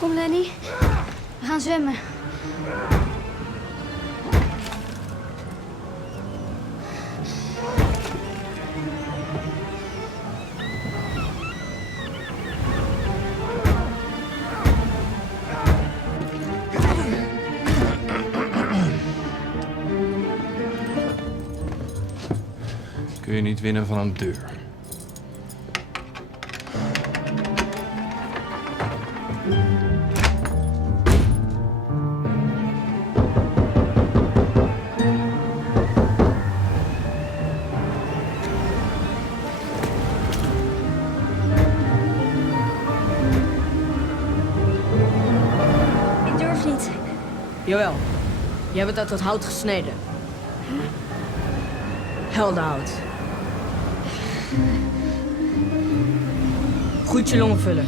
Kom, Lenny. We gaan zwemmen. Kun je niet winnen van een deur. Ik durf niet. Jawel, jij bent uit dat hout gesneden. Heldenhout. Goed je longen vullen.